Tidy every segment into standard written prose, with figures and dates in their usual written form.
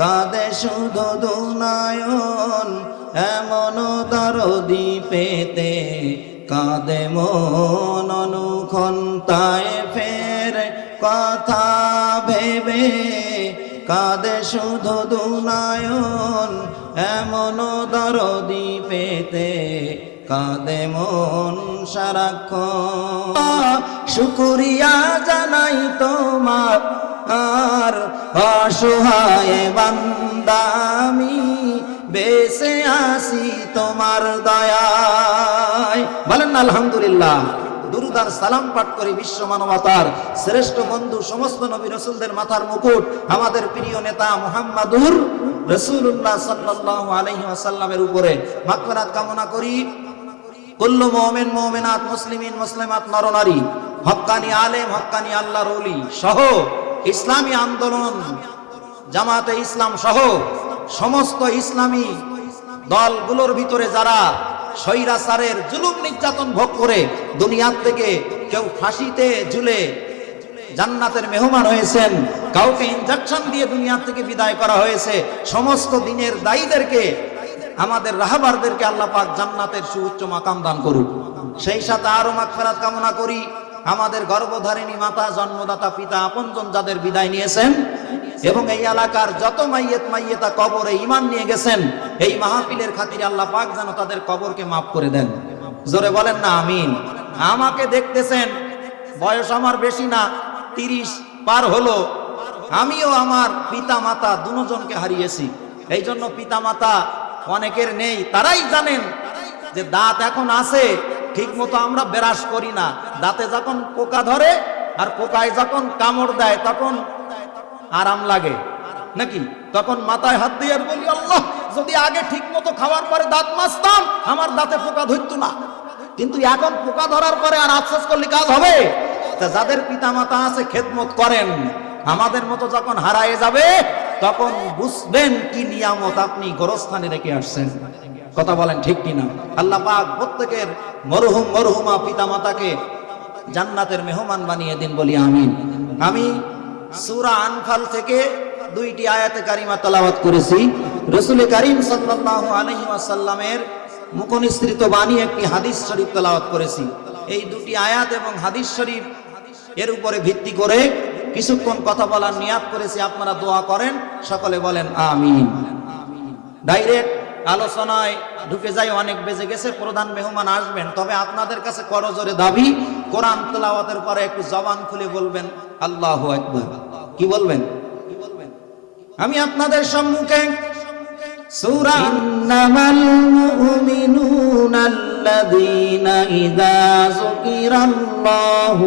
কাঁদে শুধু দুনয়ন এমন দরদি পেতে কাঁদে মন অনুক্ষণ তায়েফের কথা ভেবে কাঁদে শুধু দুনয়ন এমন দরদি পেতে কাঁদে মন সারাক্ষণ শুকরিয়া জানাই তোমার আর অসহায় বান্দা আমি বেঁচে আসি তোমার দয়ায়। বলেন আলহামদুলিল্লাহ। দুরূদ আর সালাম পাঠ করে বিশ্ব মানবতার শ্রেষ্ঠ বন্ধু সমস্ত নবী রাসূলদের মাথার মুকুট আমাদের প্রিয় নেতা মুহাম্মাদুর রাসূলুল্লাহ সাল্লাল্লাহু আলাইহি ওয়াসাল্লামের উপরে মাগফিরাত কামনা করি। কুল্লু মুমিন মুমিনাত মুসলিমিন মুসলিমাত নরনারী হক্কানি আলেম হক্কানি আল্লাহর ওলি সহ ইসলামী আন্দোলন জামাতে ইসলাম সহ সমস্ত ইসলামী দলগুলোর ভিতরে যারা স্বৈরাচারের জুলুম নির্যাতন ভোগ করে দুনিয়ার থেকে কেউ ফাঁসিতে ঝুলে জান্নাতের মেহমান হয়েছেন, কাউকে ইনজেকশন দিয়ে দুনিয়ার থেকে বিদায় করা হয়েছে, সমস্ত দিনের দায়ীদেরকে আমাদের রাহবারদেরকে আল্লাহ পাক জান্নাতের সুউচ্চ মাকাম দান করুক। সেই সাথে আরো মাগফিরাত কামনা করি আমাদের গর্ভধারিণী মাতা জন্মদাতা পিতা আপনজন যাদের বিদায় নিয়েছেন এবং এই এলাকার যত মাইয়েতা কবরে ঈমান নিয়ে গেছেন এই মাহফিলের খাতিরে আল্লাহ পাক যেন তাদের কবরকে মাফ করে দেন। জোরে বলেন না আমিন। আমাকে দেখতেছেন, বয়স আমার বেশি না, 30 পার হলো। আমিও আমার পিতা মাতা দুজনকে হারিয়েছি। এই জন্য পিতা মাতা অনেকের নেই, তারাই জানেন যে দাঁত এখন আছে ঠিক মতো আমরা ব্রাশ করি না। দাঁতে যখন পোকা ধরে আর পোকায় যখন কামড় দেয় তখন আরাম লাগে নাকি? তখন মাথায় হাত দিয়ে আর বলি আল্লাহ যদি আগে ঠিক মতো খাওয়ার পরে দাঁত মাজতাম আমার দাঁতে পোকা ধরতো না। কিন্তু এখন পোকা ধরার পরে আর আফসোস করলে কাজ হবে? তা যাদের পিতা মাতা আছে খেদমত করেন, আমাদের মতো যখন হারায়ে যাবে তখন বুঝবেন কি নিয়ামত আপনি গোরস্থানে রেখে আসছেন। কথা বলেন ঠিক কিনা? আল্লাহ পাক প্রত্যেকের মরহুম মরহুমা পিতা মাতাকে জান্নাতের মেহমান বানিয়ে দিন বলি আমিন। আমি সূরা আনফাল থেকে 2টি আয়াতে কারিমা তেলাওয়াত করেছি। রাসূল করিম সাল্লাল্লাহু আলাইহি ওয়াসাল্লামের মুখনিসৃত বাণী একটি হাদিস শরীফ তেলাওয়াত করেছি। এই 2টি আয়াত এবং হাদিস শরীফ এর উপরে ভিত্তি করে কিছুক্ষণ কথা বলার নিয়াত করেছি। আপনারা দোয়া করেন, সকলে বলেন আমিন। ডাইরেক্ট আলোচনায় ঢুকে যাই, অনেক বেজে গেছে, প্রধান মেহমান আসবেন। তবে আপনাদের কাছে করজোরে দাবি কোরআন তেলাওয়াতের পরে একটু জবান খুলে বলবেন আল্লাহু আকবার। কি বলবেন? আমি আপনাদের সম্মুখে সূরা ইন্নামাল মুমিনুনা আল্লাযীনা ইযা যুকিরাল্লাহু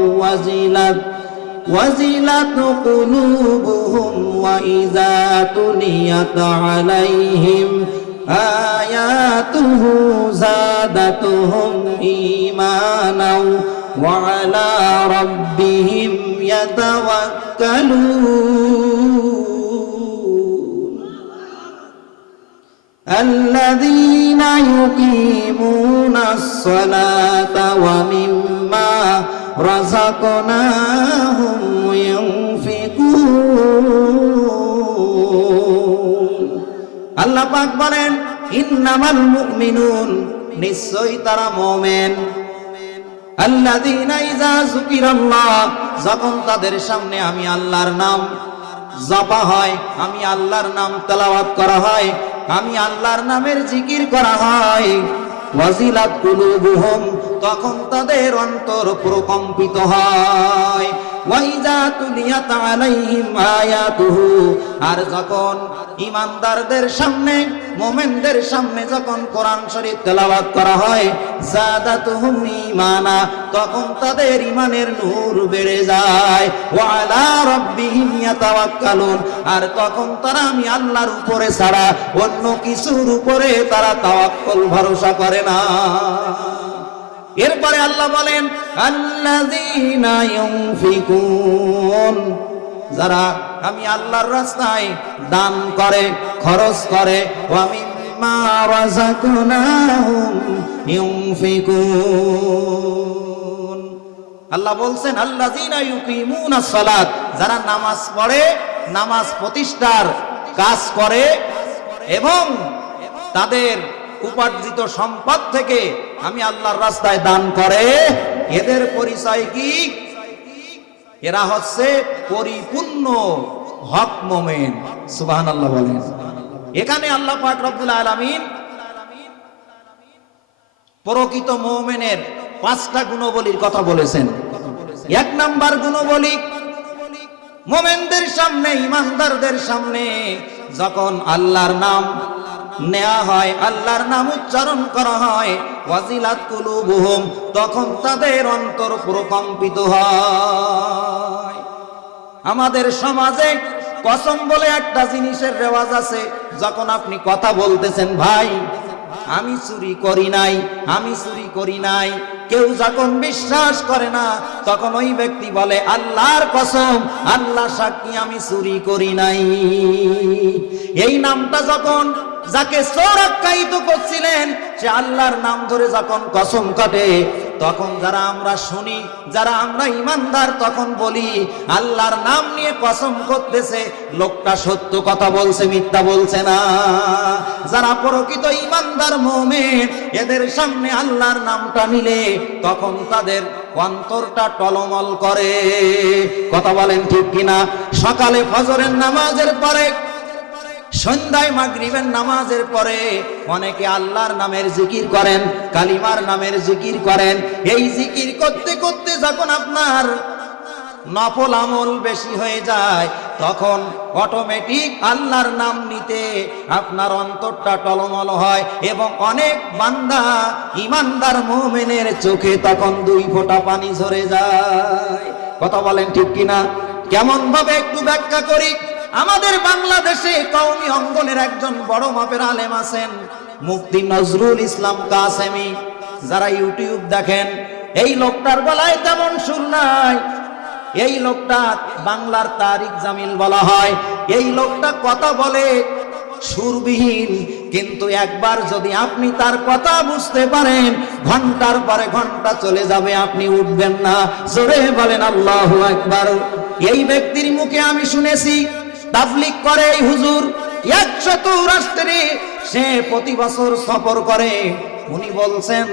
ওয়াজিলাত কুলুবুহুম ওয়া ইযা তুলিয়াত আলাইহিম আয়াতুহু যাদাতুহুম ঈমানাও ওয়া আলা রাব্বিহিম ইয়াতাওয়াক্কালুন আল্লাযীনা ইউকিমুনাস সালাতা ওয়া মিম্মা রাযাকনাহুম ইউনফিকুন। আল্লাহ পাক বলেন ইন্নামাল মুমিনুন, নিশ্চয়ই তারা মুমিন, আল্লাযীনা ইযা যুকিরাল্লাহ, যখন তাদের সামনে আমি আল্লাহর নাম জপা হয়, আমি আল্লাহর নাম তেলাওয়াত করা হয়, আমি আল্লাহর নামের জিকির করা হয়, ওয়াজিলাত কুলুবুহুম, তখন তাদের অন্তর প্রকম্পিত হয়, ওয়া ইযা তুলিয়াত আলাইহিম আয়াতুহু, আর যখন ঈমানদারদের সামনে মুমিনদের সামনে যখন কোরআন শরীফ তেলাওয়াত করা হয়, যাদাতুহুম ঈমানা, তখন তাদের ঈমানের নূর বেড়ে যায়, ওয়া আলা রাব্বিহিম ইয়াতাওয়াক্কালুন, আর তখন তারা আমি আল্লাহর উপরে ছাড়া অন্য কিছুর উপরে তারা তাওয়াক্কুল ভরসা করে না। এরপরে আল্লাহ বলেন আল্লাযীনা ইউনফিকুন, যারা আমি আল্লাহর রাস্তায় দান করে খরচ করে, ওয়া মিম্মা রাযাকনাহুম ইউনফিকুন। আল্লাহ বলছেন আল্লাযীনা ইউকিমুনাস সালাত, যারা নামাজ পড়ে, নামাজ প্রতিষ্ঠার কাজ করে এবং তাদের উপার্জিত সম্পদ থেকে আমি আল্লাহর রাস্তায় দান করে, এদের পরিচয় কি? এরা হচ্ছে পরিপূর্ণ হক মুমিন। সুবহানাল্লাহ বলেন। এখানে আল্লাহ পাক রব্বুল আলামিন প্রকৃত মুমিনের 5টা গুণাবলীর কথা বলেছেন। 1 নাম্বার গুণাবলী, মুমিনদের সামনে, ঈমানদারদের সামনে যখন আল্লাহর নাম নেওয়া হয়, আল্লাহর নাম উচ্চারণ করা হয়, ওয়াজিলাত কুলুবুহুম, তখন তাদের অন্তর প্রকম্পিত হয়। আমাদের সমাজে কসম বলে একটা জিনিসের রেওয়াজ আছে। যখন আপনি কথা বলতেছেন, ভাই আমি চুরি করি নাই, আমি চুরি করি নাই, কেউ যখন বিশ্বাস করে না তখন ওই ব্যক্তি বলে আল্লাহর কসম, আল্লাহ সাক্ষী আমি চুরি করি নাই। এই নামটা যখন যাকে চোর আখ্যায়িত করছিলেন সে আল্লাহর নাম ধরে যখন কসম কাটে, তখন যারা আমরা শুনি, যারা আমরা ঈমানদার, তখন বলি আল্লাহর নাম নিয়ে কসম করতেছে, লোকটা সত্য কথা বলছে, মিথ্যা বলছে না। যারা প্রকৃত ঈমানদার মুমিন, এদের সামনে আল্লাহর নামটা নিলে তখন তাদের অন্তরটা টলমল করে। কথা বলেন ঠিক কিনা? সকালে ফজরের নামাজের পরে, সন্ধ্যায় মাগরিবের নামাজের পরে অনেকে আল্লাহর নামের জিকির করেন, কালিমার নামের জিকির করেন। এই জিকির করতে করতে যখন আপনার নফল আমল বেশি হয়ে যায়, তখন অটোমেটিক আল্লাহর নাম নিতে আপনার অন্তরটা টলমল হয় এবং অনেক বান্দা ঈমানদার মুমিনের চোখে তখন 2 ফোঁটা পানি ঝরে যায়। কথা বলেন ঠিক কিনা? কেমন ভাবে একটু ব্যাখ্যা করি। আমাদের বাংলাদেশে কওমি অঙ্গনের একজন বড় মাপের আলেম আছেন, মুফতি নজরুল ইসলাম কাসেমি। যারা ইউটিউব দেখেন, এই লোকটার গলায় তেমন সুর নাই। এই লোকটা বাংলার তারিক জামিল বলা হয়। এই লোকটা কথা বলে সুরবিহীন, কিন্তু একবার যদি আপনি তার কথা বুঝতে পারেন, ঘন্টার পরে ঘন্টা চলে যাবে, আপনি উঠবেন না। জোরে বলেন আল্লাহু আকবার। এই ব্যক্তির মুখে আমি শুনেছি তাবলীগ করে এই হুজুর, 100 রাষ্ট্রে সে প্রতি বছর সফর করে। উনি বলছেন,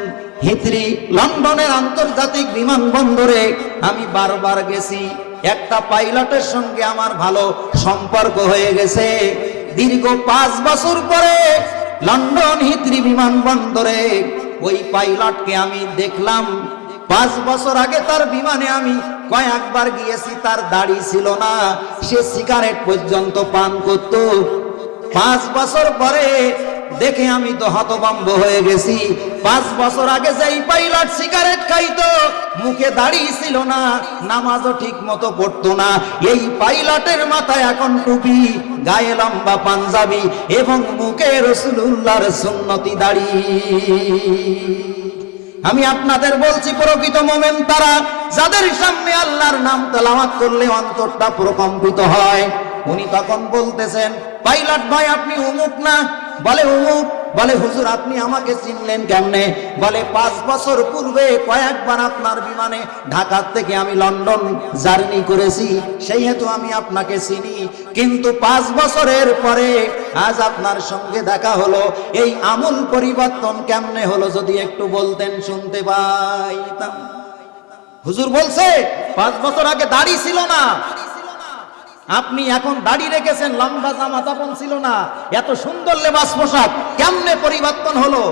হিথ্রি লন্ডনের আন্তর্জাতিক বিমানবন্দরে আমি বারবার গেছি, একটা পাইলটের সঙ্গে আমার ভালো সম্পর্ক হয়ে গেছে। দীর্ঘ 5 বছর পরে লন্ডন হিথ্রি বিমানবন্দরে ওই পাইলটকে আমি দেখলাম। 5 বছর আগে তার বিমানে আমি কয়েকবার গিয়েছি, তার দাড়ি ছিল না, সে সিগারেট পর্যন্ত পান করত। 5 বছর পরে দেখে আমি তো হতভম্ব হয়ে গেছি। 5 বছর আগে যেই পাইলট সিগারেট খাইতো, মুখে দাড়ি ছিল না, নামাজও ঠিক মতো পড়তো না, এই পাইলটের মাথায় এখন টুপি, গায়ে লম্বা পাঞ্জাবি এবং মুখে রাসূলুল্লাহর সুন্নতি দাড়ি। আমি আপনাদের বলছি, প্রকৃত মুমিন তারা যাদের সামনে আল্লাহর নাম তেলাওয়াত করলে অন্তরটা প্রকম্পিত হয়। উনি তখন বলতেছেন, পাইলট ভাই আপনি অমুক না? বলে অমুক। বলে হুজুর আপনি আমাকে চিনলেন কেমনে? বলে 5 বছর পূর্বে কয়েকবার আপনার বিমানে ঢাকা থেকে আমি লন্ডন জার্নি করেছি, সেই হেতু আমি আপনাকে চিনি। কিন্তু 5 বছরের পরে আজ আপনার সঙ্গে দেখা হলো, এই আমূল পরিবর্তন কেমনে হলো যদি একটু বলতেন, শুনতে পাইতাম। হুজুর বলছে 5 বছর আগে দাড়ি ছিল না, আপনি এখন দাড়ি রেখেছেন, লম্বা জামা কাপড় ছিল না, এত সুন্দর লেবাস পোশাক, কেমনে পরিবর্তন হলো?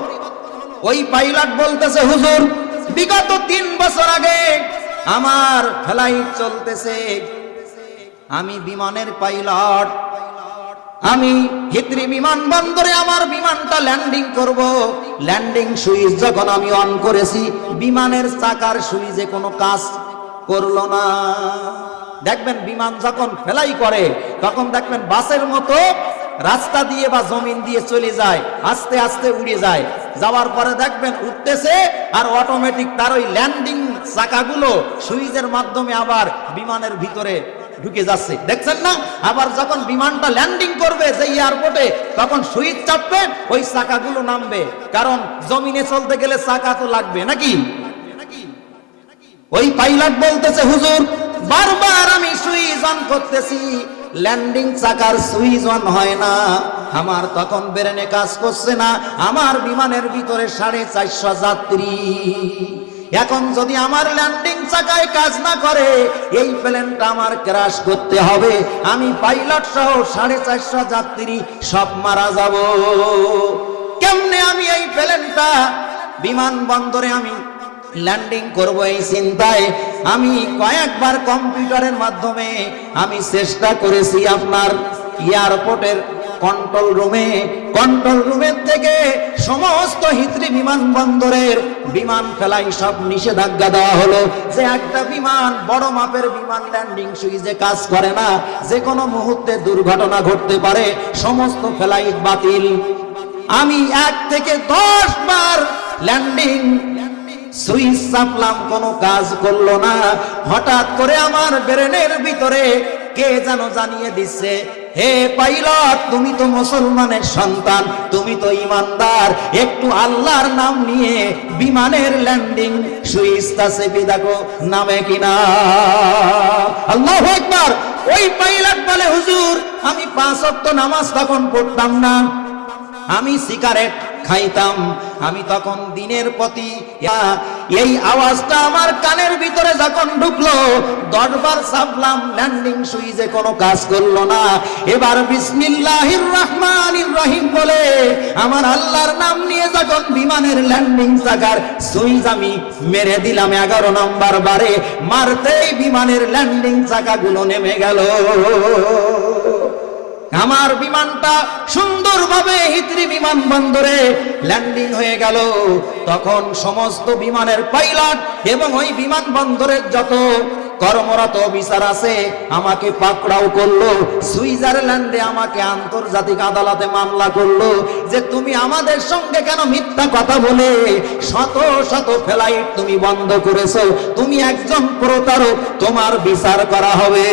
ওই পাইলট বলতেছে, হুজুর বিগত 3 বছর আগে আমার ফ্লাইট চলতেছে, আমি বিমানের পাইলট, আমি হিথ্রি বিমানবন্দরে আমার বিমানটা ল্যান্ডিং করব। ল্যান্ডিং সুইচ যখন আমি অন করেছি, বিমানের চাকার সুইচে কোনো কাজ করলো না। দেখবেন বিমান যখন ফ্লাই করে তখন দেখবেন বাসের মতো রাস্তা দিয়ে বা জমিন দিয়ে চলে যায়, আস্তে আস্তে উড়ে যায়। যাওয়ার পরে দেখবেন উঠতেছে আর অটোমেটিক তার ওই ল্যান্ডিং চাকাগুলো সুইচের মাধ্যমে আবার বিমানের ভিতরে ঢুকে যাচ্ছে, দেখছেন না? আবার যখন বিমানটা ল্যান্ডিং করবে যে এয়ারপোর্টে, তখন সুইচ চাপবে, ওই চাকাগুলো নামবে, কারণ জমিনে চলতে গেলে চাকা তো লাগবে নাকি? ওই পাইলট বলতেছে, হুজুর বারবার আমি সুইচ অন করতেছি, ল্যান্ডিং চাকার সুইচ অন হয় না। আমার তখন ব্রেনে কাজ করছে না, আমার বিমানের ভিতরে 450 যাত্রী। এখন যদি আমার ল্যান্ডিং চাকায় কাজ না করে, এই প্লেনটা আমার ক্র্যাশ করতে হবে, আমি পাইলট সহ 450 যাত্রী সব মারা যাব। কেমনে আমি এই প্লেনটা বিমানবন্দরে আমি ল্যান্ডিং করব, এই চিন্তায় আমি কয়েকবার কম্পিউটারের মাধ্যমে আমি চেষ্টা করেছি আপনার এয়ারপোর্টের কন্ট্রোল রুমের থেকে সমস্ত হিথ্রি বিমানবন্দরের বিমান ফেলাই সব নিষেধাজ্ঞা দেওয়া হলো যে একটা বিমান, বড় মাপের বিমান ল্যান্ডিং সুইচে কাজ করে না, যে কোনো মুহূর্তে দুর্ঘটনা ঘটতে পারে, সমস্ত ফ্লাইট বাতিল। আমি 1 থেকে 10 বার ল্যান্ডিং সুইচ চাপলাম, কোনো কাজ করলো না। হঠাৎ করে আমার ব্রেনের ভিতরে কে যেন জানিয়ে দিচ্ছে, হে পাইলট, তুমি তো মুসলমানের সন্তান, তুমি তো ইমানদার, একটু আল্লাহর নাম নিয়ে বিমানের ল্যান্ডিং সুইচটা চেপে দেখো নামে কিনা। আল্লাহু আকবার। ওই পাইলট বলে, হুজুর আমি 5 ওয়াক্ত নামাজ তখন পড়তাম না, আমি সিগারেট খাইতাম, আমি তখন দিনের প্রতি এই আওয়াজটা আমার কানের ভিতরে যখন ঢুকলো, 10 বার চাপলাম, ল্যান্ডিং সুইচে কোনো কাজ করলো না। এবার বিসমিল্লাহির রহমানির রহিম বলে আমার আল্লাহর নাম নিয়ে যখন বিমানের ল্যান্ডিং চাকার সুইচ আমি মেরে দিলাম 11 নম্বর বারে, মারতেই বিমানের ল্যান্ডিং চাকাগুলো নেমে গেল। আমার বিমানটা সুন্দরভাবে হিথ্রি বিমানবন্দরে ল্যান্ডিং হয়ে গেল। তখন সমস্ত বিমানের পাইলট এবং ওই বিমানবন্দরের যত কর্মরত অফিসার আছে আমাকে পাকড়াও করলো, সুইজারল্যান্ডে আমাকে আন্তর্জাতিক আদালতে মামলা করলো যে তুমি আমাদের সঙ্গে কেন মিথ্যা কথা বলে শত শত ফ্লাইট তুমি বন্ধ করেছো, তুমি একজন প্রতারক, তোমার বিচার করা হবে।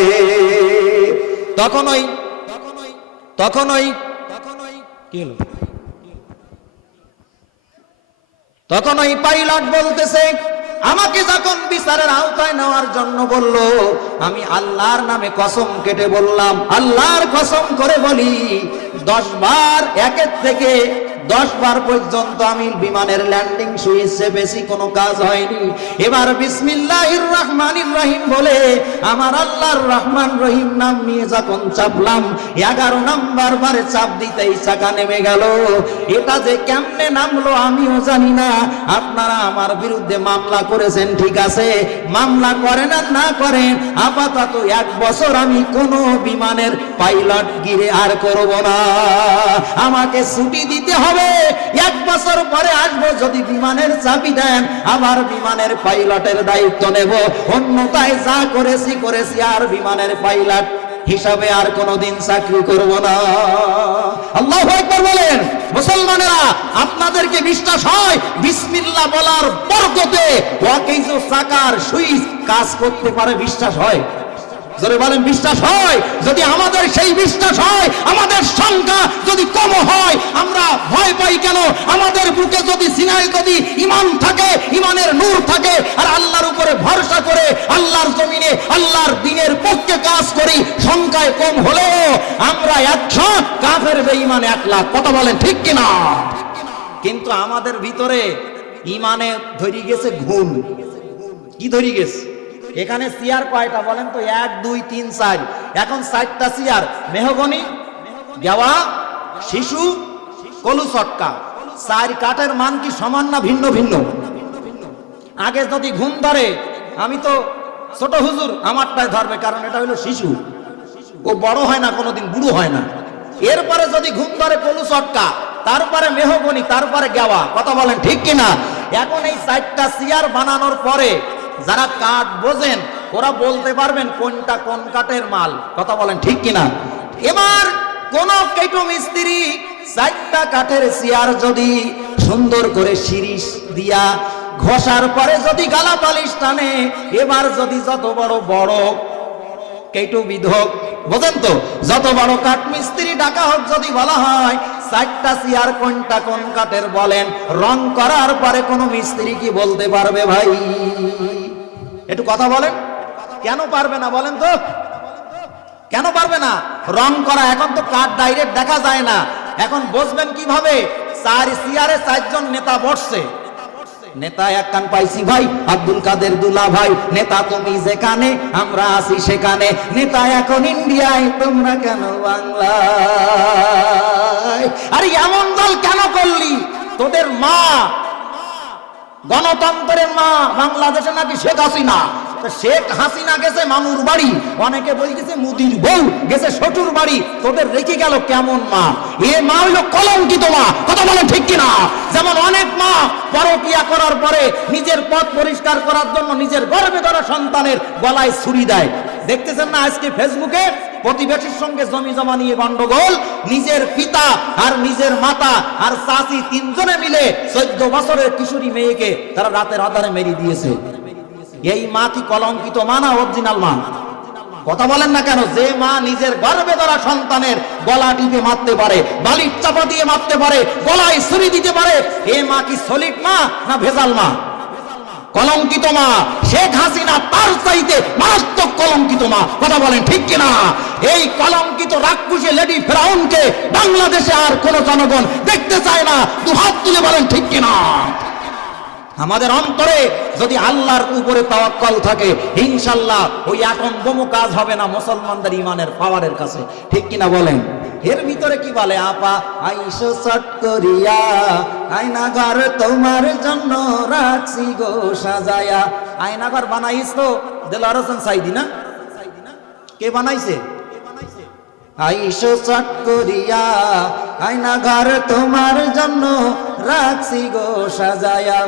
তখন ওই পাইলট বলতেছে, আমাকে যখন বিচারের আওতায় নেওয়ার জন্য বলল, আমি আল্লাহর নামে কসম কেটে বললাম, আল্লাহর কসম করে বলি 10 বার, 1 থেকে 10 বার পর্যন্ত আমি বিমানের ল্যান্ডিং সুইচ চেপেছি, কোনো কাজ হয়নি। এবার বিসমিল্লাহির রহমানির রহিম বলে আমার আল্লাহর রহমান রহিম নাম নিয়ে যখন চাপলাম, 11 নম্বর বারে চাপ দিতেই চাকা নেমে গেল। এটা যে কেমনে নামলো আমিও জানি না। আপনারা আমার বিরুদ্ধে মামলা করেছেন, ঠিক আছে, মামলা করেন আর না করেন, আপাতত 1 বছর আমি কোনো বিমানের পাইলট গিরে আর করব না, আমাকে ছুটি দিতে হবে। 1 বছর পরে আসবো, যদি বিমানের চাবি দেন আবার বিমানের পাইলটের দায়িত্ব নেব, অন্যথায় যা করেছি আর বিমানের পাইলট হিসাবে আর কোনোদিন চাকরি করব না। আল্লাহু আকবার বলেন। মুসলমানেরা, আপনাদেরকে বিশ্বাস হয় বিসমিল্লাহ বলার বরকতে ওয়াকিজ চাকার সুইচ কাজ করতে পারে? বিশ্বাস হয়? জোরে বলেন, বিশ্বাস হয়? যদি আমাদের সেই বিশ্বাস হয়, আমাদের সংখ্যা যদি কম হয়, আমরা ভয় পাই কেন? আমাদের বুকে যদি সিনায় যদি ঈমান থাকে, ঈমানের নূর থাকে, আর আল্লাহর উপরে ভরসা করে আল্লাহর জমিনে আল্লাহর দ্বীনের পক্ষে কাজ করি, সংখ্যায় কম হলেও আমরা 100, কাফের বেঈমান 1 লাখ। কথা বলেন ঠিক কিনা? কিন্তু আমাদের ভিতরে ঈমানে ধরে গেছে ঘুম। কি ধরে গেছে? এখানে চেয়ার কয়টা বলেন তো? 1 2 3 4। এখন 4টা চেয়ার, মেহগনি, গেওয়া, শিশু, কলু চটকা। 4 কাঠের মান কি সমান না ভিন্ন ভিন্ন? আগে যদি ঘুম ধরে, আমি তো ছোট হুজুর, আমারটাই ধরবে, কারণ এটা হলো শিশু, ও বড় হয় না, কোনোদিন বুড়ো হয় না। এরপরে যদি ঘুম ধরে কলু চটকা, তারপরে মেহগনি, তারপরে গেওয়া। কথা বলেন ঠিক কিনা? এখন এই 4টা চেয়ার বানানোর পরে যারা কাঠ বোঝেন ওরা বলতে পারবেন কোনটা কোন কাঠের মাল। কথা বলেন ঠিক কিনা? এবার কোন কেটো মিস্ত্রি 4টা কাঠের চেয়ার যদি সুন্দর করে শিরিষ দিয়া ঘষার পরে যদি গালা পালিশ টানে, এবার যদি যত বড় বড় কেটো বিধক, বোঝেন তো, যত বড় কাঠ মিস্ত্রি ডাকা হোক, যদি বলা হয় 4টা চেয়ার কোনটা কোন কাঠের বলেন, রং করার পরে কোন মিস্ত্রি কি বলতে পারবে ভাই? একটু কথা বলেন, কেন পারবে না বলেন তো? পারবে না, রং করা। এখন তো কার্ড ডাইরেক্ট দেখা যায় না, এখন বসবেন কিভাবে? চার চেয়ারে চারজন নেতা বসছে। নেতা এক কান পাইছি ভাই, আব্দুল কাদের দুলা ভাই। নেতা তুমি যেখানে, আমরা আছি সেখানে। নেতা এখন ইন্ডিয়ায়, তোমরা কেন বাংলায়? আরে এমন দল কেন করলি? তোদের মা, গণতন্ত্রের মা বাংলাদেশে নাকি শেখ হাসিনা। শেখ হাসিনা গেছে মামুর বাড়ি, অনেকে বলতেছে মুদির বউ গেছে শ্বশুর বাড়ি। তোদের রেখে গেল কেমন মা? এ মা হইল কলঙ্কিত মা। কথা বলে ঠিক কিনা? যেমন অনেক মা পরকিয়া করার পরে নিজের পথ পরিষ্কার করার জন্য নিজের গর্ভে ধরা সন্তানের গলায় ছুরি দেয়। দেখতেছেন না আজকে ফেসবুকে? প্রতিবেশীর সঙ্গে জমি জমা নিয়ে গন্ডগোল, নিজের পিতা আর নিজের মাতা আর চাচি তিনজনে মিলে 14 বছরের কিশোরী মেয়েকে তারা রাতের আধারে মেরে দিয়েছে। এই মা কি কলঙ্কিত মা না অরিজিনাল মা? কথা বলেন না কেন? যে মা নিজের গর্ভে ধরা সন্তানের গলা টিপে মারতে পারে, বালির চাপা দিয়ে মারতে পারে, গলায় ছুরি দিতে পারে, এ মা কি সলিড মা না ভেজাল মা? কলঙ্কিত মা। শেখ হাসিনা তার চাইতে মারাত্মক কলঙ্কিত মা। কথা বলেন ঠিক কিনা? এই কলঙ্কিত রাক্ষসী লেডি ফেরাউনকে বাংলাদেশে আর কোন জনগণ দেখতে চায় না। দুহাত তুলে বলেন ঠিক কিনা? আমাদের অন্তরে যদি আল্লাহর উপরে তাওয়াক্কুল থাকে, ইনশাআল্লাহ ওই আটম বোমও কাজ হবে না মুসলমানদের ইমানের পাওয়ারের কাছে। ঠিক কিনা বলেন? এর ভিতরে কি বলে? আপা আইসো চট করিয়া, আয়নাঘর তোমার জন্য রাখছি গো সাজায়া। আয়নাঘর বানাইছো দেলোয়ার হোসেন সাইদি না? কে বানাইছে? আইসো চট করিয়া, আয়নাঘর তোমার জন্য রাখছি গো সাজায়া।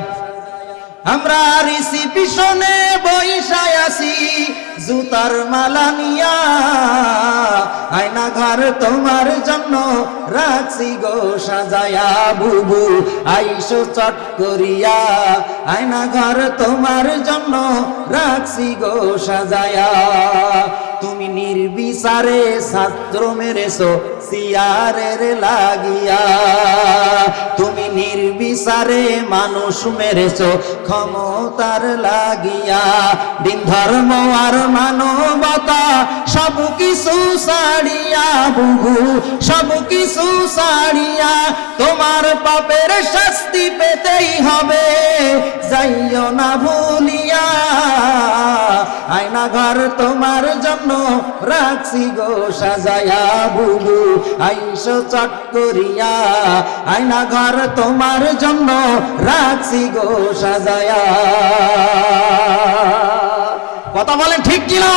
আমরা ঋষি পিছনে বইসায় আছি জুতার মালা নিয়া, আয়নাঘর তোমার জন্য রাখছি গো সাজায়া। বুবু আইসো চট করিয়া, আয়নাঘর তোমার জন্য রাখছি গো সাজায়া। তুমি নির্বিচারে ছাত্র মেরেছো সিয়ারের লাগিয়া, তুমি নির্বিচারে মানুষ মেরেছো ক্ষমতার লাগিয়া। দিন ধর্ম আর মানবতা সব কিছু ছাড়িয়া, বুবু সব কিছু ছাড়িয়া, তোমার পাপের শাস্তি পেতেই হবে, যাইও না ভুলিয়া। আয়নাঘর তোমার জন্য রাখছি গো সাজায়া। বুবু আইসো চট করিয়া, আয়নাঘর তোমার জন্য রাখছি গো সাজায়া। কথা বলেন ঠিক কিনা?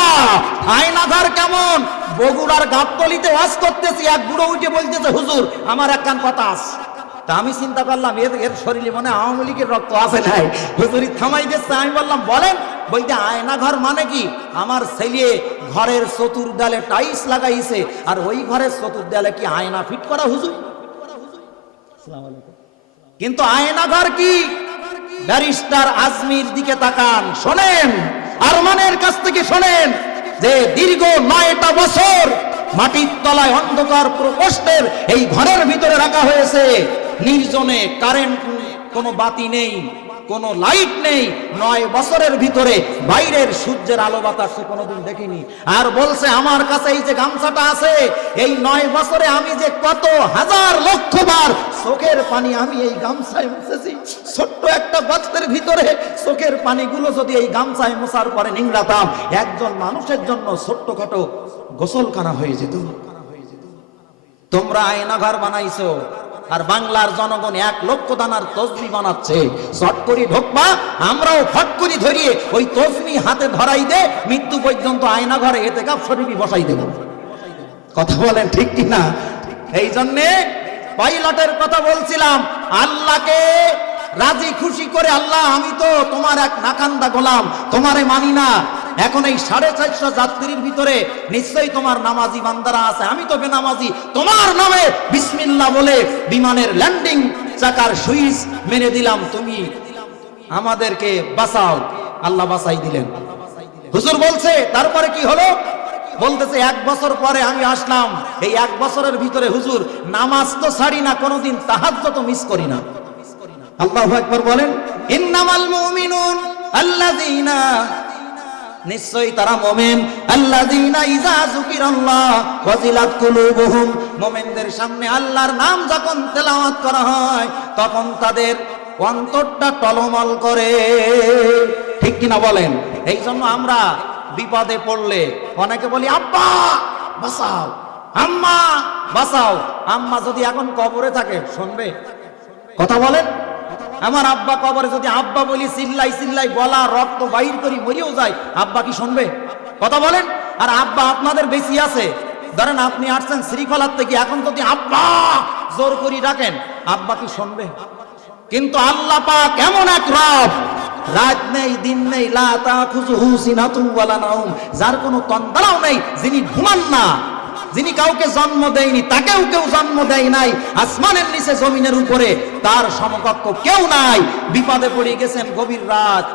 আয়নাঘর কেমন? বগুড়ার গাবতলিতে ওয়াজ করতেছি, এক বুড়ো উঠে বলতেছে, হুজুর আমার এক কান কথা আছে। তা আমি চিন্তা করলাম এর শরীরে মনে আওয়ামী লীগের রক্ত আছে নাই। হুজুরি থামাই দিচ্ছে। আমি বললাম বলেন। বলতে আয়নাঘর মানে কি? আমার ছেলে ঘরের চতুর্দেয়ালে টাইলস লাগাইছে, আর ওই ঘরের চতুর্দেয়ালে কি আয়না ফিট করা হুজুর? কিন্তু আয়নাঘর কি? ব্যারিস্টার আজমির দিকে তাকান, শোনেন, আরমানের কাছ থেকে শোনেন যে দীর্ঘ 9টা বছর মাটির তলায় অন্ধকার প্রকোষ্ঠের এই ঘরের ভিতরে রাখা হয়েছে নির্জনে। কারেন্ট, কোনো বাতি নেই, কোনো লাইট নেই। 9 বছরের ভিতরে বাইরের সূর্যের আলো বাতাস সে কোনোদিন দেখিনি। আর বলছে আমার কাছে এই যে গামছাটা আছে, এই 9 বছরে আমি যে কত হাজার লক্ষ বার চোখের পানি আমি এই গামছায় মুছেছি। ছোট্ট একটা গর্তের ভিতরে চোখের পানিগুলো যদি এই গামছায় মোছার পরে নিংড়াতাম, একজন মানুষের জন্য ছোট্টখাটো গোসলখানা হয়ে যেত। তোমরা আয়নাঘর বানাইছো, আর বাংলার জনগণ 1 লক্ষ দানার তসবি বানাচ্ছে। শর্ট করে ঢোকবা, আমরাও ফট করে ধরিয়ে ওই তসবি হাতে ধরাই দে, মৃত্যু পর্যন্ত আয়নাঘরে এতেকাফ শরীফই বসাই দেব। কথা বলেন ঠিক কিনা? এই জন্যে পাইলটের কথা বলছিলাম, আল্লাহকে রাজি খুশি করে, আল্লাহ আমি তো তোমার এক নাকান্দা গোলাম, তোমারে মানি না। এখন এই 450 যাত্রীর ভিতরে নিশ্চয়ই তোমার নামাজি বান্দারা আছে, আমি তো বেনামাজি। তোমার নামে বিসমিল্লাহ বলে বিমানের ল্যান্ডিং চাকার সুইচ মেরে দিলাম, তুমি আমাদেরকে বাঁচাও। আল্লাহ বাঁচাই দিলেন। হুজুর বলছে তারপরে কি হলো? বলতেছে 1 বছর পরে আমি আসলাম। এই 1 বছরের ভিতরে হুজুর নামাজ তো ছাড়ি না, কোনোদিন তাহাজ্জুদ তো মিস করি না। আল্লাহু আকবার বলেন। ইন্নামাল মুমিনুন আল্লাযীনা নিশ্চয়ই তারা মুমিন। আল্লাযীনা ইযা যুকিরাল্লাহ ওয়াজিলাত কুলুবুহুম, মুমিনদের সামনে আল্লাহর নাম যখন তেলাওয়াত করা হয় তখন তাদের অন্তরটা টলমল করে। ঠিক কিনা বলেন? এই জন্য আমরা বিপদে পড়লে অনেকে বলি আব্বা বাঁচাও, আম্মা বাঁচাও। আম্মা যদি এখন কবরে থাকে শুনবে? কথা বলেন। আমার আব্বা কবরে, যদি আব্বা বলি চিল্লাই চিল্লাই গলা রক্ত বাইর করি মরিও যায়, আব্বা কি শুনবে? কথা বলেন। আর আব্বা আপনাদের বেশি আছে, ধরেন আপনি আসছেন শ্রীখলার থেকে, এখন যদি আব্বা জোর করি ডাকেন, আব্বা কি শুনবে? কিন্তু আল্লাহ পাক এমন এক রব, রাত নেই দিন নেই, লা তাখুযুহু সিনাতুন ওয়ালা নাওম, যার কোনো তন্দ্রাও নেই, যিনি ঘুমান না, যিনি কাউকে জন্ম দেয়নি, তাকেও কেউ জন্ম দেয় নাই, আসমানের নিচে জমিনের উপরে তার সমকক্ষ কেউ নাই। বিপদে পড়ে গেছেন গভীর রাত,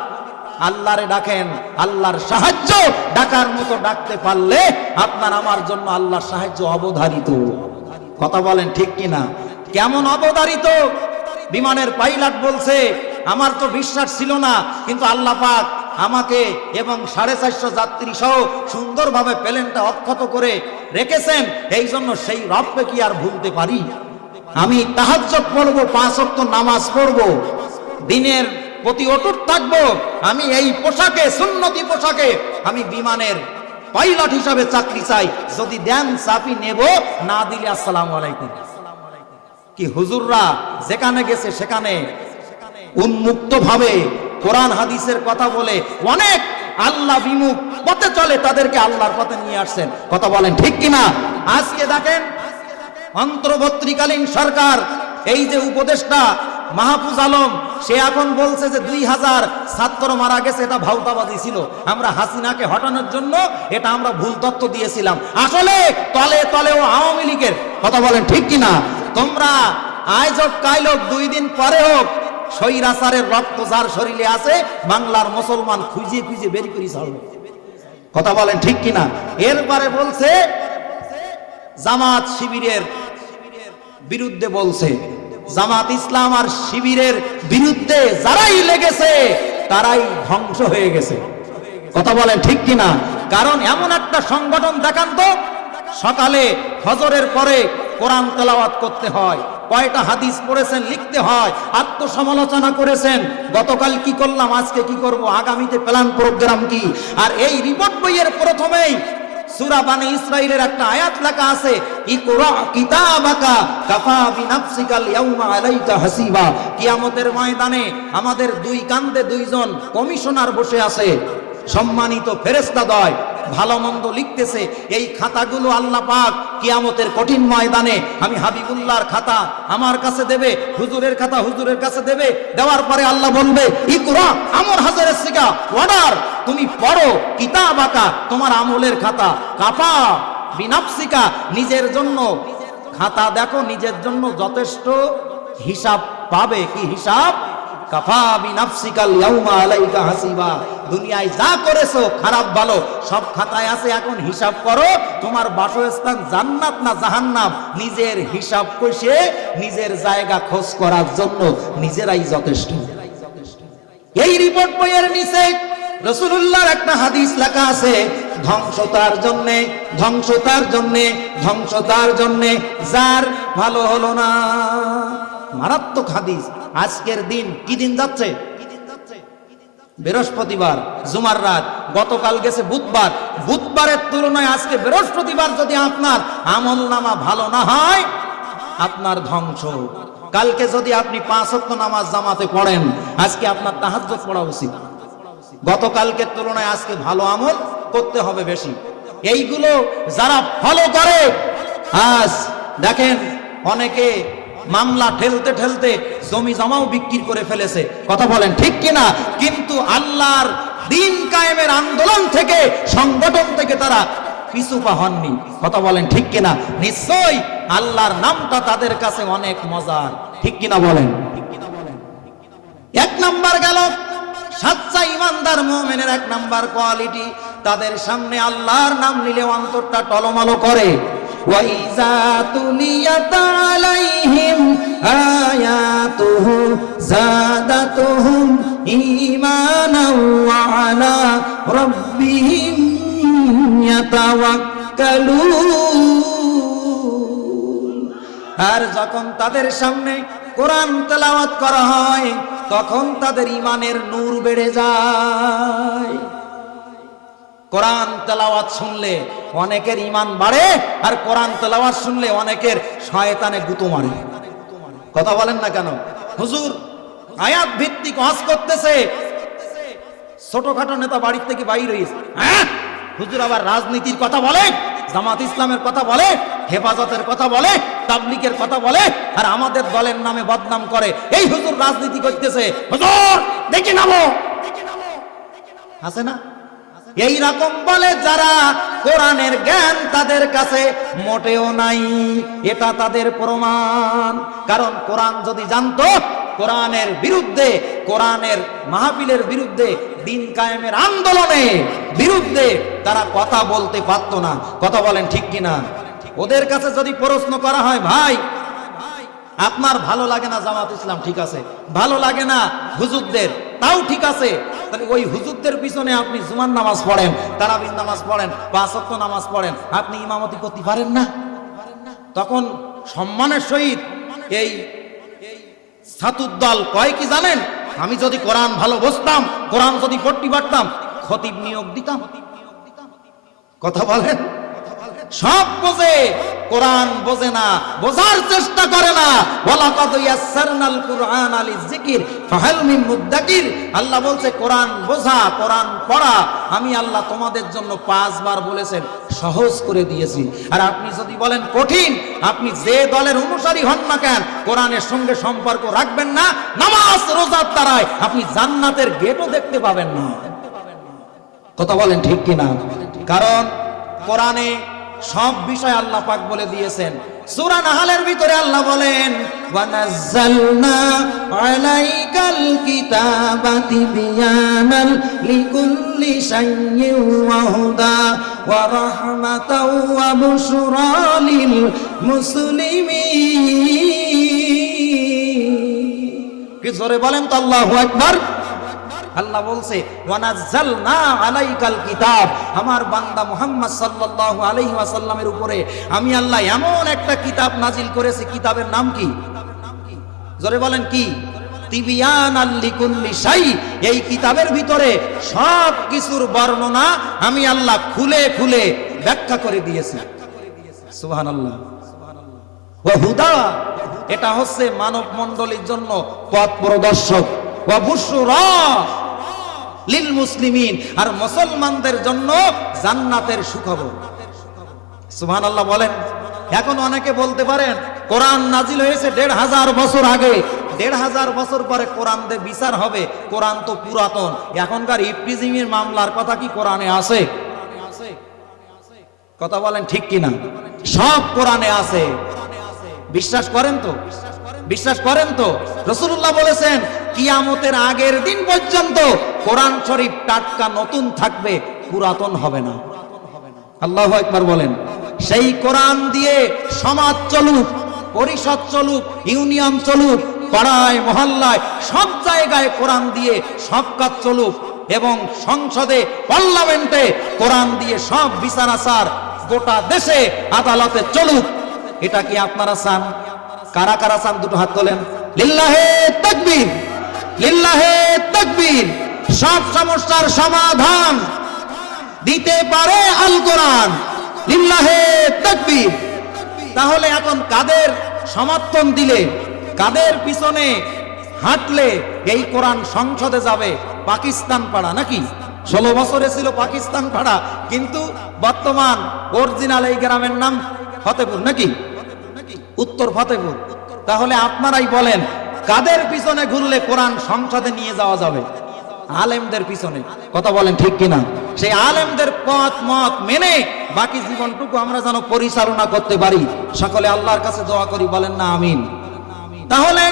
আল্লাহরে ডাকেন, আল্লাহর সাহায্য ডাকার মতো ডাকতে পারলে আপনার আমার জন্য আল্লাহর সাহায্য অবধারিত। কথা বলেন ঠিক কিনা? কেমন অবধারিত? বিমানের পাইলট বলছে আমার তো বিশ্বাস ছিল না, কিন্তু আল্লাহ পাক আমাকে এবং 450 যাত্রী সহ সুন্দরভাবে প্লেনটা অক্ষত করে রেখেছেন, এই জন্য সেই রবকে কি আর ভুলতে পারি? আমি তাহাজ্জুদ পড়বো, 5 ওয়াক্ত নামাজ পড়বো, দিনের প্রতি অটুট থাকবো। আমি এই পোশাকে, সুন্নতি পোশাকে আমি বিমানের পাইলট হিসাবে চাকরি চাই, যদি দেন চাপি নেব, না দিলে আসসালামু আলাইকুম। কি হুজুররা যেখানে গেছে সেখানে উন্মুক্ত ভাবে কোরআন হাদিসের কথা বলে অনেক আল্লাহ বিমুখ পথে চলে, তাদেরকে আল্লাহর পথে নিয়ে আসছেন। কথা বলেন ঠিক কিনা? আজকে দেখেন অন্তর্বর্তীকালীন সরকার, এই যে উপদেষ্টা মাহফুজ আলম, সে এখন বলছে যে 2000 ছাত্র মারা গেছে, এটা ভাউতাবাজি ছিল, আমরা হাসিনাকে হটানোর জন্য এটা আমরা ভুল তথ্য দিয়েছিলাম। আসলে তলে তলেও আওয়ামী লীগের। কথা বলেন ঠিক কিনা? তোমরা আজ হোক কাল হোক 2 দিন পরে হোক স্বৈরাচারের রক্ত যার শরীরে আছে, বাংলার মুসলমান খুঁজে খুঁজে বের করে ছাড়বে। কথা বলেন ঠিক কিনা? এরপরে বলছে জামাত শিবিরের বিরুদ্ধে, বলছে জামাত ইসলাম আর শিবিরের বিরুদ্ধে যারাই লেগেছে তারাই ধ্বংস হয়ে গেছে। কথা বলেন ঠিক কিনা? কারণ এমন একটা সংগঠন দেখান তো, সকালে ফজরের পরে কোরআন তেলাওয়াত করতে হয়, কয়টা হাদিস পড়েছেন লিখতে হয়, আত্মসমালোচনা করেছেন, গতকাল কি করলাম, আজকে কি করব, আগামীতে প্ল্যান প্রোগ্রাম কি। আর এই রিপোর্ট বইয়ের প্রথমেই সূরা বনী ইসরাঈলের একটা আয়াত লেখা আছে, ইকরা কিতাবাকা কাফা বিনাফসিকাল ইয়াউমা আলাইকা হাসিবা। কিয়ামতের ময়দানে আমাদের 2 কাঁধে 2 জন কমিশনার বসে আছে, সম্মানিত ফেরেশতাদ্বয়, ভালো মন্দ লিখতেছে। এই খাতাগুলো আল্লাহ পাক কিয়ামতের কঠিন ময়দানে আমি হাবিবুল্লাহর খাতা আমার কাছে দেবে, হুজুরের খাতা হুজুরের কাছে দেবে, দেওয়ার পরে আল্লাহ বলবে ইকরা আমর হাজারের সিগা, অর্ডার, তুমি পড়ো কিতাবাকা, তোমার আমলের খাতা, কাফা বিনাফসিকা, নিজের জন্য খাতা দেখো, নিজের জন্য যথেষ্ট হিসাব পাবে। কি হিসাব? কাফা বিনাফসিকাল ইয়াউমা আলাইকা হাসিবা। দুনিয়ায় যা করেছো খারাপ ভালো সব খাতায় আছে, এখন হিসাব করো, তোমার বাসস্থান জান্নাত না জাহান্নাম, নিজের হিসাব কষে নিজের জায়গা খোঁজ করার জন্য নিজেরাই যথেষ্ট। এই রিপোর্ট বইয়ের নিচে রাসূলুল্লাহর একটা হাদিস লেখা আছে, ধ্বংসতার জন্যে ধ্বংসতার জন্যে ধ্বংসতার জন্যে যার ভালো হলো না। মারাত্মক হাদিস। আজকের দিন কি দিন যাচ্ছে? বৃহস্পতিবার, জুমার রাত, গতকাল গেছে বুধবার। বুধবারের তুলনায় আজকে বৃহস্পতিবার যদি আপনার আমল নামা ভালো না হয়, আপনার ধ্বংস। কালকে যদি আপনি 5 ওয়াক্ত নামাজ জামাতে পড়েন, আজকে আপনার তাহাজ্জুদ পড়া উচিত। গতকালকের তুলনায় আজকে ভালো আমল করতে হবে বেশি। এইগুলো যারা ফলো করে, আজ দেখেন অনেকে মামলা ঠেলতে ঠেলতে জমি জমাও বিক্রি করে ফেলেছে। কথা বলেন ঠিক কিনা? কিন্তু আল্লাহর দিন কায়েমের আন্দোলন থেকে, সংগঠন থেকে তারা পিছু পা হননি। কথা বলেন ঠিক কিনা? নিশ্চয়ই আল্লাহর নামটা তাদের কাছে অনেক মজার। ঠিক কিনা বলেন? 1 নাম্বার গেল সাচ্চা ইমানদার মুমিনের 1 নাম্বার কোয়ালিটি, তাদের সামনে আল্লাহর নাম নিলে অন্তরটা টলমলো করে। وَإِذَا تُلِيَتْ عَلَيْهِمْ آيَاتُهُ زَادَتْهُمْ ঈমানাও ওয়া আলা রাব্বিহিম ইয়াতাওয়াক্কালুন। আর যখন তাদের সামনে কোরআন তেলাওয়াত করা হয় তখন তাদের ঈমানের নূর বেড়ে যায়। কোরআন তেলাওয়াত শুনলে অনেকের ঈমান বাড়ে, আর কোরআন তেলাওয়াত শুনলে অনেকের শয়তানে গুঁতো মারে। কথা বলেন না কেন? হুজুর আয়াত ভিত্তিক ওয়াজ করতেছে, ছোটখাটো নেতা বাড়ি থেকে বাইর হয়েছে, হুজুর আবার রাজনীতির কথা বলে, জামাত ইসলামের কথা বলে, হেফাজতের কথা বলে, তাবলীগের কথা বলে, আর আমাদের দলের নামে বদনাম করে। এই হুজুর রাজনীতি করতেছে, হুজুর দেখি নামো, আছে না? এই রকম বলে যারা কোরআনের জ্ঞান তাদের কাছে মোটেও নাই, এটা তাদের প্রমাণ। কারণ কোরআন যদি জানতো, কোরআনের বিরুদ্ধে, কোরআনের মাহফিলের বিরুদ্ধে, দিন কায়েমের আন্দোলনে বিরুদ্ধে তারা কথা বলতে পারত না। কথা বলেন ঠিক কিনা? ওদের কাছে যদি প্রশ্ন করা হয়, ভাই আপনার ভালো লাগে না জামাত ইসলাম, ঠিক আছে, ভালো লাগে না হুজুরদের, তাও ঠিক আছে, তাহলে ওই হুজুরদের পিছনে আপনি জুমার নামাজ পড়েন, তারাবির নামাজ পড়েন, 5 ওয়াক্ত নামাজ পড়েন, আপনি ইমামতি করতে পারেন না? তখন সম্মানের সহিত এই ছাত্রদল কয় কি জানেন? আমি যদি কোরআন ভালো বুঝতাম, কোরআন যদি পড়তে পারতাম, খতিব নিয়োগ দিতাম। কথা বলেন? সব বোঝে, কোরআন বোঝে না, বোঝার চেষ্টা করে না। ওয়ালাকাদ ইয়াসসারনাল কুরআনা লিযিকর ফাহাল মিন মুদ্দাকির। আল্লাহ বলছে কোরআন বোঝা, কোরআন পড়া আমি আল্লাহ তোমাদের জন্য 5 বার বলেছেন, সহজ করে দিয়েছি। আর আপনি যদি বলেন কঠিন, আপনি যে দলের অনুসারী হন না কেন, কোরআনের সঙ্গে সম্পর্ক রাখবেন না, নামাজ রোজার দ্বারায় আপনি জান্নাতের গেটও দেখতে পাবেন না। কথা বলেন ঠিক কিনা? কারণ কোরআনে সব বিষয় আল্লাহ পাক বলে দিয়েছেন। সূরা নাহলের ভিতরে আল্লাহ বলেন, ওয়ানাজ্জালনা আলাইকাল কিতাবা তিবয়ানাল লিকুল্লি শাইইন ওয়া হুদা ওয়া রাহমাতাও ওয়া বুশরা লিল মুসলিমিন। কি জোরে বলেন তো আল্লাহু আকবার। আল্লাহ বলছে ওয়ানাজ্জালনা আলাইকাল কিতাব, আমার বান্দা মুহাম্মদ সাল্লাল্লাহু আলাইহি ওয়াসাল্লামের উপরে আমি আল্লাহ এমন একটা কিতাব নাজিল করেছি। কিতাবের নাম কি? জোরে বলেন কি? তিবিয়ানাল লিকুল্লি শাই। এই কিতাবের ভিতরে সব কিছুর বর্ণনা আমি আল্লাহ খুলে খুলে ব্যাখ্যা করে দিয়েছি। সুবহানাল্লাহ। ওয়া হুদা, এটা হচ্ছে মানব মণ্ডলীর জন্য পথ প্রদর্শক। ওয়া বুশরা লিল মুসলিমিন, আর মুসলমানদের জন্য জান্নাতের সুখবর। সুবহানাল্লাহ বলেন। এখন অনেকে বলতে পারেন কোরআন নাজিল হয়েছে 1500 বছর আগে, 1500 বছর পরে কোরআন দিয়ে বিচার হবে, কোরআন তো পুরাতন, এখনকার ইফটিজিমের মামলার কথা কি কোরআনে আছে? কথা বলেন ঠিক কিনা? সব কোরআনে আছে। বিশ্বাস করেন তো? বিশ্বাস করেন তো? রাসূলুল্লাহ বলেছেন কিয়ামতের আগের দিন পর্যন্ত কোরআন শরীফ টাটকা নতুন থাকবে, পুরাতন হবে না। আল্লাহু আকবার বলেন। সেই কোরআন দিয়ে সমাজ চলুক, পরিষদ চলুক, ইউনিয়ন চলুক, পাড়ায় মহল্লায় সব জায়গায় কোরআন দিয়ে সব কাজ চলুক, এবং সংসদে পার্লামেন্টে কোরআন দিয়ে সব বিচার আচার গোটা দেশে আদালতে চলুক। এটা কি আপনারা চান? কারা কারা চান? দুটো হাত তোলেন। লিল্লাহে তাকবীর, লিল্লাহে তাকবীর। সব সমস্যার সমাধান দিতে পারে আল কোরআন। লিল্লাহে তাকবীর। তাহলে এখন কাদের সমর্থন দিলে, কাদের পিছনে হাঁটলে এই কোরআন সংসদে যাবে? পাকিস্তান পাড়া নাকি? 16 বছরে ছিল পাকিস্তান পাড়া, কিন্তু বর্তমান অরিজিনাল এই গ্রামের নাম ফতেপুর নাকি? উত্তর ফতেপুর। তাহলে আপনারাই বলেন কাদের পিছনে ঘুরলে কোরআন সংসদে নিয়ে যাওয়া যাবে? আলেমদের পিছনে। কথা বলেন ঠিক কিনা? সেই আলেমদের পথ মত মেনে বাকি জীবনটুকু আমরা যেন পরিচালনা করতে পারি। সকলে আল্লাহর কাছে দোয়া করি, বলেন না আমিন। তাহলে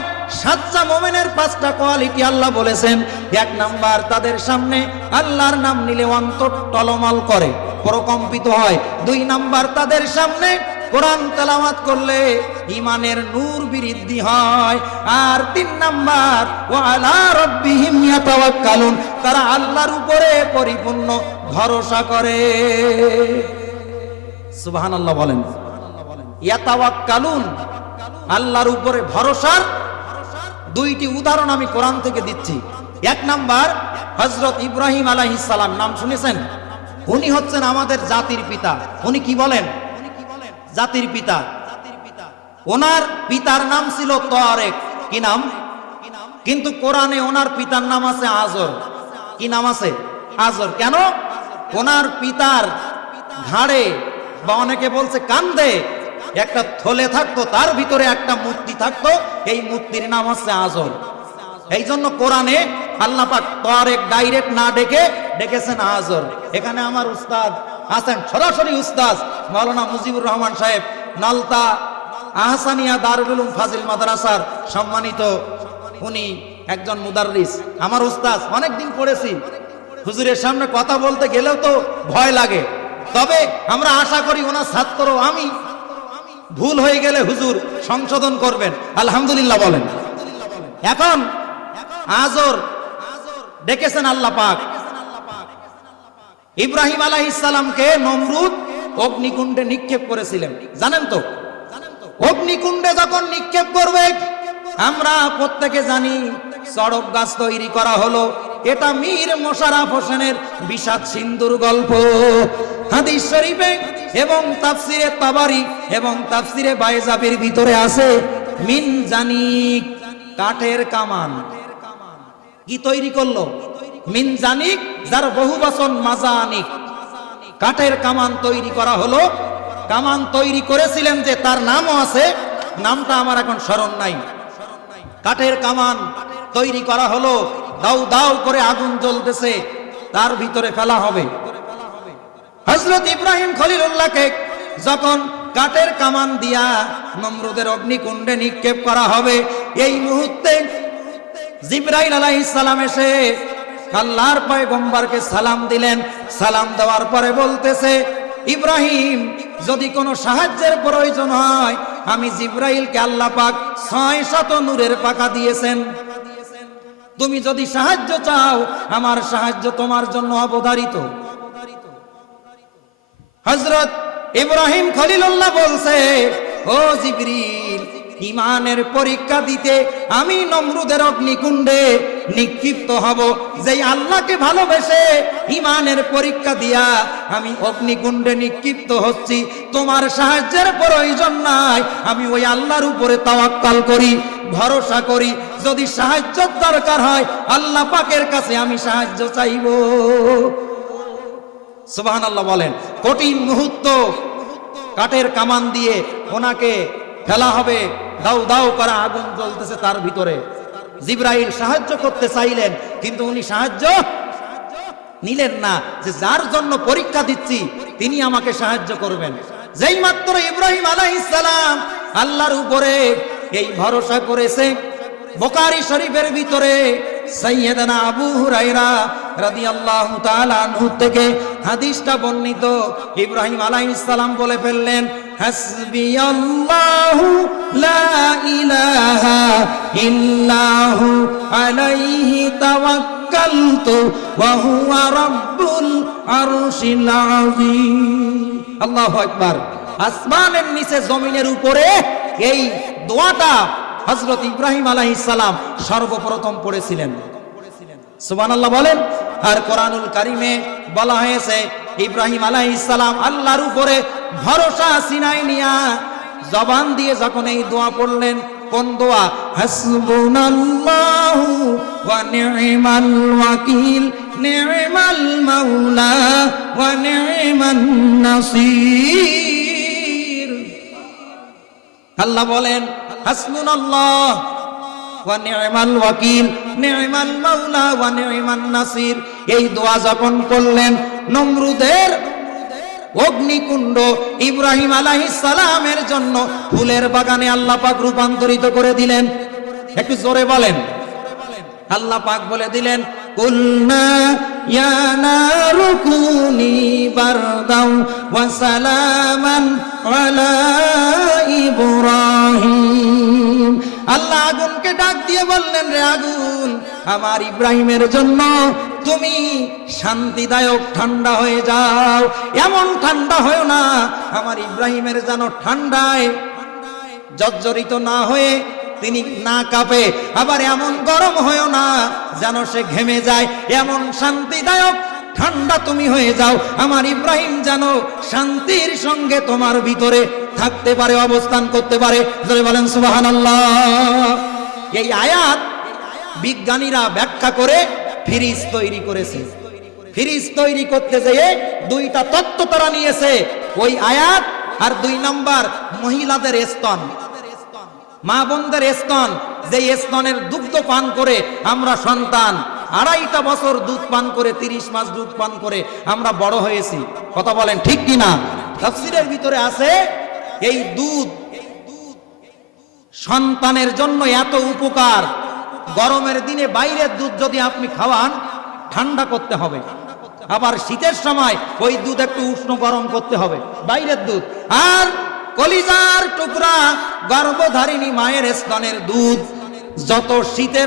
সাচ্চা মুমিনের 5টা কোয়ালিটি আল্লাহ বলেছেন। 1 নাম্বার, তাদের সামনে আল্লাহর নাম নিলে অন্তর টলমল করে, প্রকম্পিত হয়। 2 নাম্বার, তাদের সামনে কোরআন তেলাওয়াত করলে ঈমানের নূর বৃদ্ধি হয়। আর 3 নাম্বার ওয়া আলা রাব্বিহিম ইয়াতাওয়াক্কালুন, তারা আল্লাহর উপরে পরিপূর্ণ ভরসা করে। সুবহানাল্লাহ বলেন। ইয়াতাওয়াক্কালুন, আল্লাহর উপরে ভরসার 2টি উদাহরণ আমি কোরআন থেকে দিচ্ছি। 1 নাম্বার হযরত ইব্রাহিম আলাইহিস সালাম, নাম শুনেছেন? উনি হচ্ছেন আমাদের জাতির পিতা। উনি কি বলেন? জাতির পিতা। ওনার পিতার নাম ছিল তারেক। কি নাম? কিন্তু কোরআনে ওনার পিতার নাম আছে আজর। কি নাম আছে? আজর। কেন? ওনার পিতার ঘাড়ে বা অনেকে বলছে কান্দে একটা থলে থাকতো, তার ভিতরে একটা মূর্তি থাকতো, এই মূর্তির নাম হচ্ছে আজর। এই জন্য কোরআনে আল্লাহ পাক তারেক ডাইরেক্ট না ডেকেছেন আজর। এখানে আমার উস্তাদ আছেন, সরাসরি উস্তাদ মাওলানা মুজিবুর রহমান সাহেব, নালতা আহসানিয়া দারুল উলুম ফাজিল মাদ্রাসার সম্মানিত উনি একজন মুদাররিস, আমার উস্তাদ। অনেকদিন পড়েছি হুজুরের সামনে কথা বলতে গেলেও তো ভয় লাগে, তবে আমরা আশা করি ওনার ছাত্র আমি, ভুল হয়ে গেলে হুজুর সংশোধন করবেন, আলহামদুলিল্লাহ বলেন। এখন আজর ডেকেছেন আল্লাহ পাক। ইব্রাহিম আলাইহিস সালামকে নমরুদ অগ্নিকুণ্ডে নিক্ষেপ করেছিলেন, জানেন তো? অগ্নিকুণ্ডে যখন নিক্ষেপ করবে, আমরা প্রত্যেকে জানি চড়ক গাছ তৈরি করা হলো। এটা মীর মোশাররফ হোসেনের বিষাদ সিন্ধুর গল্প। হাদিস শরীফে এবং তাফসিরে তাবারি এবং তাফসিরে বাইজাবির ভিতরে আছে মিন জানিক, কাঠের কামান। কি তৈরি করলো? মিন জানিক, যার বহু বচন মাজানিক। কাঠের কামান তৈরি করা হলো। কামান তৈরি করেছিলেন যে, তার নামও আছে, নামটা আমার এখন স্মরণ নাই। কাঠের কামান তৈরি করা হলো, দাউ দাউ করে আগুন জ্বলতেছে, তার ভিতরে ফেলা হবে। হযরত ইব্রাহিম খলিলুল্লাহকে যখন কাঠের কামান দিয়া নমরুদের অগ্নিকুণ্ডে নিক্ষেপ করা হবে, এই মুহূর্তে জিবরাইল আলাইহিস সালাম এসে আল্লাহর পয়গম্বরকে সালাম দিলেন। সালাম দেওয়ার পরে বলতেছে, ইব্রাহিম, যদি কোনো সাহায্যের প্রয়োজন হয়, আমি জিবরাইলকে আল্লাহ পাক 600 নূরের পাখা দিয়েছেন। তুমি যদি সাহায্য চাও, আমার সাহায্য তোমার জন্য অবধারিত। হযরত ইব্রাহিম খলিলুল্লাহ বলছে, ও জিবরিল, ঈমানের পরীক্ষা দিতে আমি নমরুদের অগ্নিকুণ্ডে নিক্ষিপ্ত হব। যেই আল্লাহকে ভালোবেসে ঈমানের পরীক্ষা দিয়া আমি অগ্নিকুণ্ডে নিক্ষিপ্ত হচ্ছি, তোমার সাহায্যের প্রয়োজন নাই। আমি ওই আল্লাহর উপরে তাওয়াক্কাল করি, ভরসা করি। যদি সাহায্য দরকার হয়, আল্লাহ পাকের কাছে আমি সাহায্য চাইব। সুবহানাল্লাহ বলেন। কঠিন মুহূর্ত, কাঠের কামান দিয়ে ওনাকে ফেলা হবে, দাউ দাউ করা আগুন জ্বলতেছে তার ভিতরে। জিবরাইল সাহায্য করতে চাইলেন, কিন্তু উনি সাহায্য নিলেন না, যে যার জন্য পরীক্ষা দিচ্ছি তিনি আমাকে সাহায্য করবেন। যেই মাত্র ইব্রাহিম আলাইহিস সালাম আল্লাহর উপরে এই ভরসা করেছে, বুখারী শরীফের ভিতরে সাইয়েদনা আবু হুরায়রা রাদিয়াল্লাহু তাআলা আনহু থেকে হাদিসটা বর্ণিত। ইব্রাহিম আলাইহিস সালাম বলে ফেললেন, হাসবিয়াল্লাহু লা ইলাহা ইল্লাহু আলাইহি তাওয়াক্কালতু ওয়া হুয়া রাব্বুল আরশিল আযীম। আল্লাহু আকবার। আসমানের নিচে জমিনের উপরে এই দোয়াটা হযরত ইব্রাহিম আলাইহিস সালাম সর্বপ্রথম পড়েছিলেন। সুবহানাল্লাহ বলেন। আর কোরআনুল কারীমে বলা হয়েছে, ইব্রাহিম আলাইহিস সালাম আল্লাহর উপরে ভরসা সিনাই নিয়া জবান দিয়ে যখন এই দোয়া পড়লেন, কোন দোয়া? হাসবুনাল্লাহু ওয়া নি'মাল ওয়াকিল, নি'মাল মাওলা ওয়া নি'মান নাসির। আল্লাহ বলেন, হাসবুনাল্লাহ ওয়া নি'মাল ওয়াকিল, নি'মাল মাওলা ওয়া নি'মান নাসির। এই দোয়া যখন করলেন, নমরুদের অগ্নিকুণ্ড ইব্রাহিম আলাইহিস সালামের জন্য ফুলের বাগানে আল্লাহ পাক রূপান্তরিত করে দিলেন। একটু জোরে বলেন। আল্লাহ পাক বলে দিলেন, কুলনা ইয়া নারু কুনি বারদাও ওয়া সালামান আলা ডাক দিয়ে বললেন, রে আগুন, আমার ইব্রাহিমের জন্য তুমি শান্তিদায়ক ঠান্ডা হয়ে যাও, এমন ঠান্ডা হয়েও না আমার ইব্রাহিমের যেন ঠান্ডায় জর্জরিত না হয়ে তিনি না কাঁপে, আবার এমন গরম হয়েও না যেন সে ঘেমে যায়, এমন শান্তিদায়ক ঠান্ডা তুমি হয়ে যাও, আমার ইব্রাহিম যেন শান্তির সঙ্গে তোমার ভিতরে থাকতে পারে, অবস্থান করতে পারে। জোরে বলেন সুবহানাল্লাহ। এই আয়াত বিজ্ঞানীরা ব্যাখ্যা করে ফ্রিজ তৈরি করেছে। ফ্রিজ তৈরি করতে যেয়ে দুইটা তত্ত্ব তারা নিয়েছে, ওই আয়াত আর 2 নাম্বার মহিলাদের স্তন, মা বোনদের স্তন, যে স্তনের দুগ্ধ পান করে আমরা সন্তান 2.5 বছর দুধ পান করে 30 মাস দুধ পান করে আমরা বড় হয়েছি। কথা বলেন ঠিক কিনা? তাফসীরের ভিতরে আছে এই দুধ সন্তানের জন্য এত উপকার, গরমের দিনে বাইরের দুধ যদি আপনি খাওয়ান ঠান্ডা করতে হবে, আবার শীতের সময় ওই দুধ একটু উষ্ণ গরম করতে হবে, বাইরের দুধ। আর কলিজার টুকরা গর্ভধারিণী মায়ের স্তনের দুধ যত শীতের